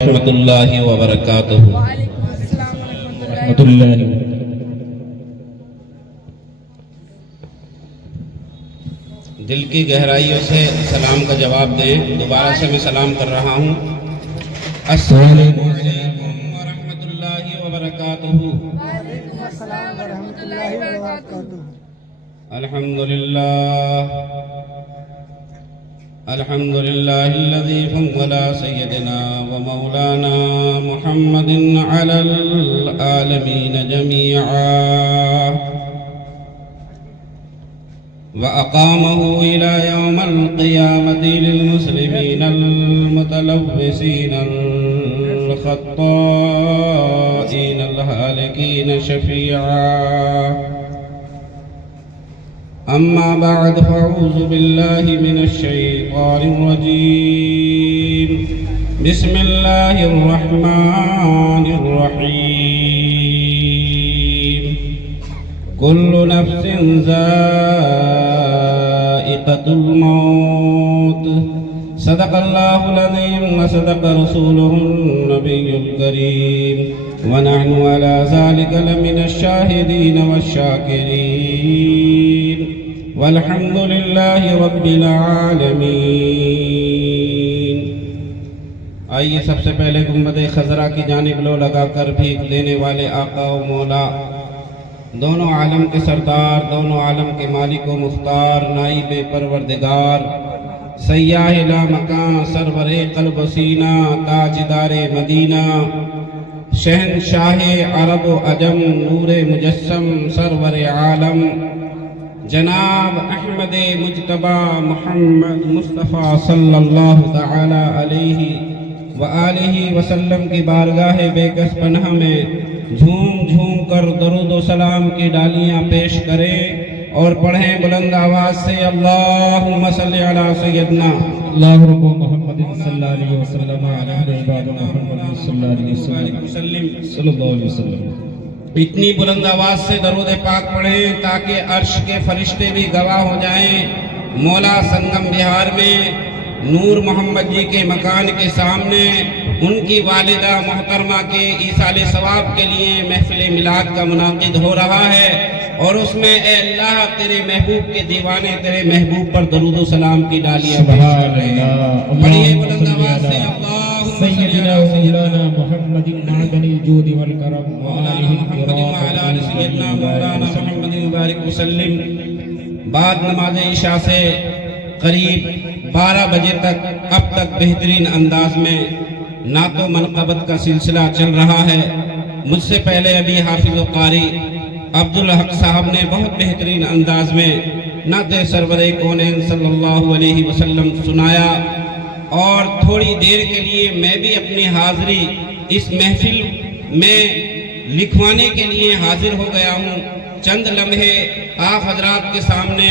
ورحمۃ اللہ وبرکاتہ۔ وعلیکم السلام رحمۃ اللہ دل کی گہرائیوں سے سلام کا جواب دیں۔ دوبارہ سے میں سلام کر رہا ہوں۔ السلام علیکم ورحمۃ اللہ وبرکاتہ۔ وعلیکم السلام ورحمۃ اللہ وبرکاتہ۔ الحمد لله الذي فضل سيدنا ومولانا محمد على العالمين جميعا وأقامه إلى يوم القيامة للمسلمين المتلبسين الخطائين الهالكين شفيعا، أما بعد فأعوذ بالله من الشيطان الرجيم، بسم الله الرحمن الرحيم، كل نفس ذائقة الموت، صدق الله العظيم وصدق رسوله النبي الكريم، ونحن على ذلك لمن الشاهدين والشاكرين، والحمد لله رب العالمین۔ آئیے سب سے پہلے گنبد خضرا کی جانب لو لگا کر بھیک دینے والے آقا و مولا، دونوں عالم کے سردار، دونوں عالم کے مالک و مختار، نائب پروردگار، سیاح لا مکان، سرور قلب و سینہ، تاجدار مدینہ، شہنشاہ عرب و عجم، نور مجسم، سرور عالم، جناب احمد مجتبی محمد مصطفیٰ صلی اللہ تعالی علیہ وآلہ وسلم کی بارگاہ بے کس پناہ میں جھوم جھوم کر درود و سلام کی ڈالیاں پیش کریں اور پڑھیں بلند آواز سے اللہم صلی علی سیدنا اللہ رب محمد صلی اللہ علیہ وسلم علیہ عباد محمد صلی اللہ علیہ وسلم۔ اتنی بلند آواز سے درود پاک پڑھیں تاکہ عرش کے فرشتے بھی گواہ ہو جائیں۔ مولا سنگم بہار میں نور محمد جی کے مکان کے سامنے ان کی والدہ محترمہ کے ایصال ثواب کے لیے محفل میلاد کا منعقد ہو رہا ہے، اور اس میں اے اللہ تیرے محبوب کے دیوانے تیرے محبوب پر درود و سلام کی ڈالیاں پیش کر رہے ہیں۔ پڑھیے بلند آواز سے سیدنا مولانا محمد معدن الجود والکرم مولانا محمد وعلی آل سیدنا مولانا محمد مبارک وسلم۔ بعد نماز عشاء سے قریب 12 بجے تک اب تک بہترین انداز میں نعت و منقبت کا سلسلہ چل رہا ہے۔ مجھ سے پہلے ابھی حافظ و قاری عبدالحق صاحب نے بہت بہترین انداز میں نعت سرور کونین صلی اللہ علیہ وسلم سنایا، اور تھوڑی دیر کے لیے میں بھی اپنی حاضری اس محفل میں لکھوانے کے لیے حاضر ہو گیا ہوں۔ چند لمحے آپ حضرات کے سامنے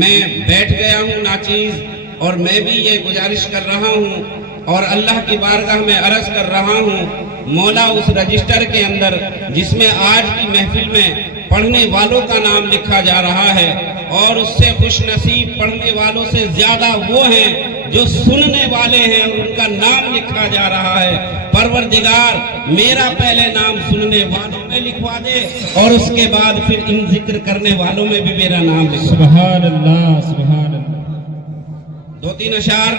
میں بیٹھ گیا ہوں ناچیز، اور میں بھی یہ گزارش کر رہا ہوں اور اللہ کی بارگاہ میں عرض کر رہا ہوں، مولا اس رجسٹر کے اندر جس میں آج کی محفل میں پڑھنے والوں کا نام لکھا جا رہا ہے، اور اس سے خوش نصیب پڑھنے والوں سے زیادہ وہ ہیں جو سننے والے ہیں، ان کا نام لکھا جا رہا ہے۔ پروردگار میرا پہلے نام سننے والوں میں لکھوا دے، اور اس کے بعد پھر ان ذکر کرنے والوں میں بھی میرا نام لکھوا دے۔ سبحان اللہ سبحان اللہ۔ 2-3 اشعار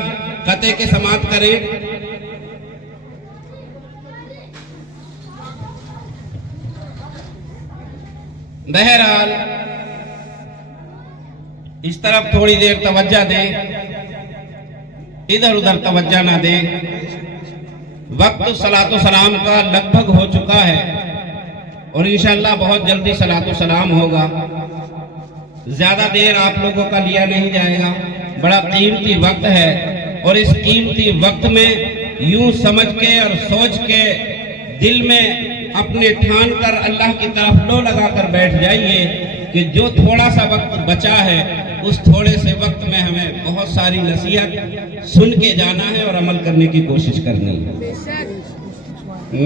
قطع کے سماعت کریں۔ بہرحال اس طرف تھوڑی دیر توجہ دیں، ادھر ادھر توجہ نہ دیں۔ وقت صلاۃ و سلام کا لگ بھگ ہو چکا ہے، اور انشاءاللہ بہت جلدی صلاۃ و سلام ہوگا۔ زیادہ دیر آپ لوگوں کا لیا نہیں جائے گا، بڑا قیمتی وقت ہے، اور اس قیمتی وقت میں یوں سمجھ کے اور سوچ کے دل میں اپنے ٹھان کر اللہ کی طرف لو لگا کر بیٹھ جائیے کہ جو تھوڑا سا وقت بچا ہے اس تھوڑے سے وقت میں ہمیں بہت ساری نصیحت سن کے جانا ہے اور عمل کرنے کی کوشش کرنی ہے۔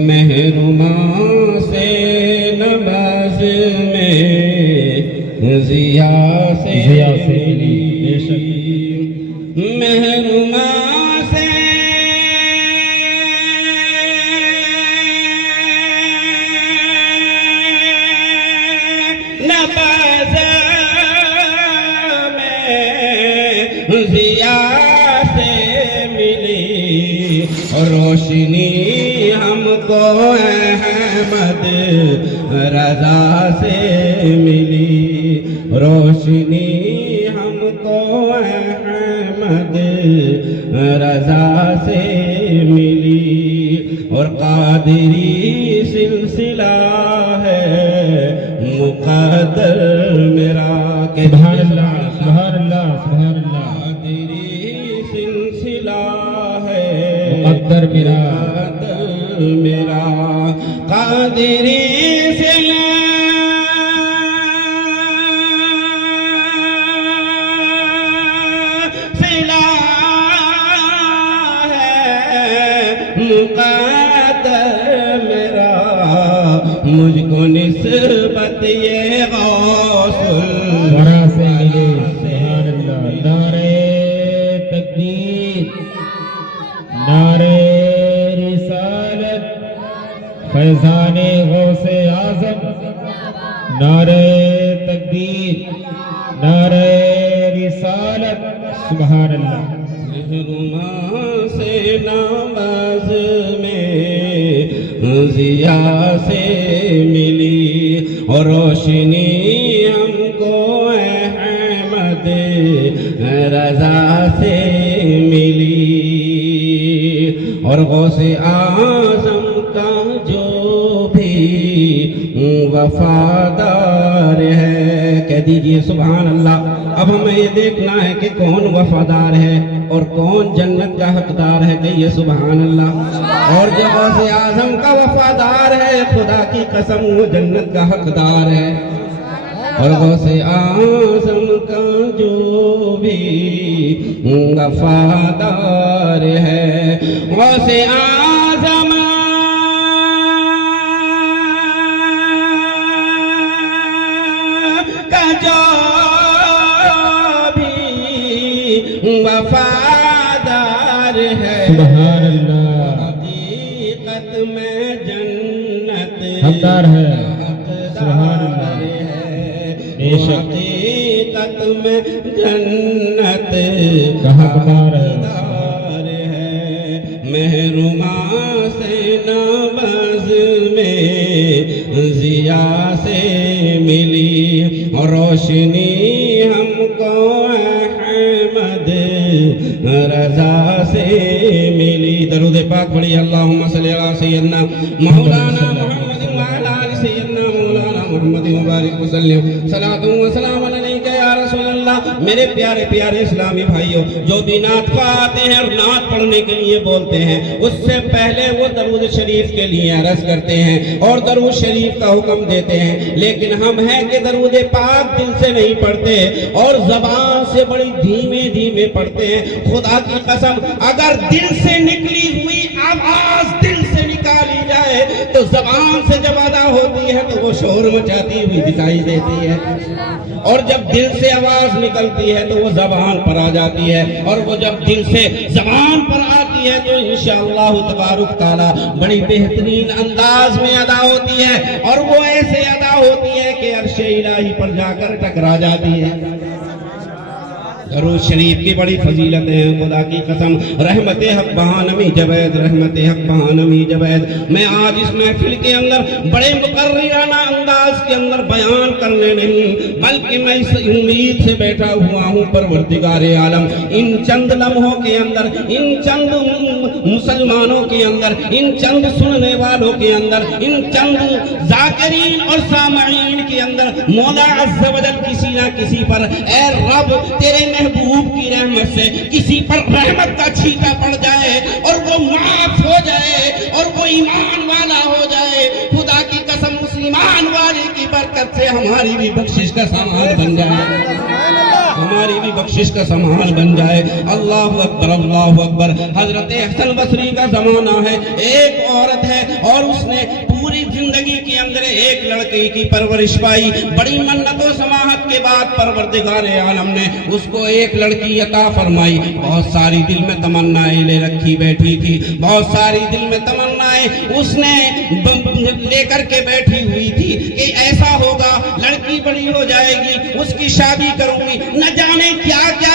محروماں سے نماز میں ضیا سے محروماں سے روشنی ہم کو احمد رضا سے ملی، روشنی ہم کو احمد رضا سے ملی، اور قادری سلسلہ ہے مقدر میرا، کہ سبحان اللہ سبحان اللہ سبحان اللہ، قادری سلسلہ ہے مقدر میرا، مقدر میرا، قادری مقدر میرا، مجھ کو نسبت یہ غوث ورا سے ملی، سبحان اللہ، نعرہ تکبیر، نعرہ رسالت، فیضان غوث اعظم، نعرہ تکبیر، نعرہ رسالت، سبحان اللہ۔ رحماں سے نماز میں ضیا سے ملی، اور روشنی ہم کو احمد رضا سے ملی، اور غوث اعظم کا جو بھی وفادار ہے، کہہ دیجئے سبحان اللہ۔ اب ہمیں یہ دیکھنا ہے کہ کون وفادار ہے اور کون جنت کا حقدار ہے، کہیے سبحان اللہ۔ اور جو غوث اعظم کا وفادار ہے، خدا کی قسم وہ جنت کا حقدار ہے، اور غوث اعظم کا جو بھی وفادار ہے، غوث اعظم کا جو وفادار ہے، سبحان اللہ، حقیقت میں جنت حقدار ہے، سبحان اللہ، بے شک حقیقت میں جنت کا حقدار ہے، محروماں سے نماز میں ضیا سے ملی، اور روشنی ہم کو احمد رضا سے ملی۔ درود پاک پڑھی، اللہم صلی علی سیدنا مولانا محمد وعلی آل سیدنا مولانا محمد مبارک وسلم، صلاۃ و سلام علیک یا رسول اللہ۔ میرے پیارے پیارے اسلامی بھائیوں، جو بھی نعت خواہ آتے ہیں اور نعت پڑھنے کے لیے بولتے ہیں، اس سے پہلے وہ درود شریف کے لیے عرض کرتے ہیں اور درود شریف کا حکم دیتے ہیں، لیکن ہم ہیں کہ درود پاک دل سے نہیں پڑھتے اور زبان سے بڑی دھیمے دھیمے پڑھتے ہیں۔ خدا کی قسم، اگر دل سے نکلی ہوئی آواز دل سے نکالی جائے تو زبان سے جب ادا ہوتی ہے تو وہ شور مچاتی ہوئی دکھائی دیتی ہے، اور جب دل سے آواز نکلتی ہے تو وہ زبان پر آ جاتی ہے، اور وہ جب دل سے زبان پر آتی ہے تو انشاءاللہ تبارک تعالی بڑی بہترین انداز میں ادا ہوتی ہے، اور وہ ایسے ادا ہوتی ہے کہ عرش الہی پر جا کر ٹکرا جاتی ہے۔ درود شریف کی بڑی فضیلتیں ہیں، خدا کی قسم۔ رحمت حق بہا نمی جوید، رحمت حق بہا نمی جوید۔ میں آج اس محفل کے اندر بڑے مقررانہ انداز کے اندر بیان کرنے نہیں، بلکہ میں اس امید سے بیٹھا ہوا ہوں پروردگار عالم ان چند لمحوں کے اندر، ان چند مسلمانوں کے اندر، ان چند سننے والوں کے اندر، ان چند ذاکرین اور سامعین کے اندر مولا عز و جل کسی نہ کسی پر، اے رب تیرے محبوب کی رحمت سے کسی پر رحمت کا چھینٹا پڑ جائے اور وہ معاف ہو جائے اور وہ ایمان والا ہو جائے۔ خدا کی قسم، اس ایمان والے کی برکت سے ہماری بھی بخشش کا سامان بن جائے، ہماری بھی بخشش کا سامان بن جائے۔ اللہ اکبر، اللہ اکبر۔ حضرت حسن بصری کا زمانہ ہے، ایک عورت ہے اور اس نے پوری زندگی کے اندر ایک لڑکی کی پرورش پائی۔ بڑی منت و سماحت کے بعد پروردگار عالم نے اس کو ایک لڑکی عطا فرمائی۔ بہت ساری دل میں تمنائیں لے رکھی بیٹھی تھی، بہت ساری دل میں تمنائیں اس نے لے کر کے بیٹھی ہوئی تھی کہ ایسا ہوگا، لڑکی بڑی ہو جائے گی، اس کی شادی کروں گی، نہ جانے کیا کیا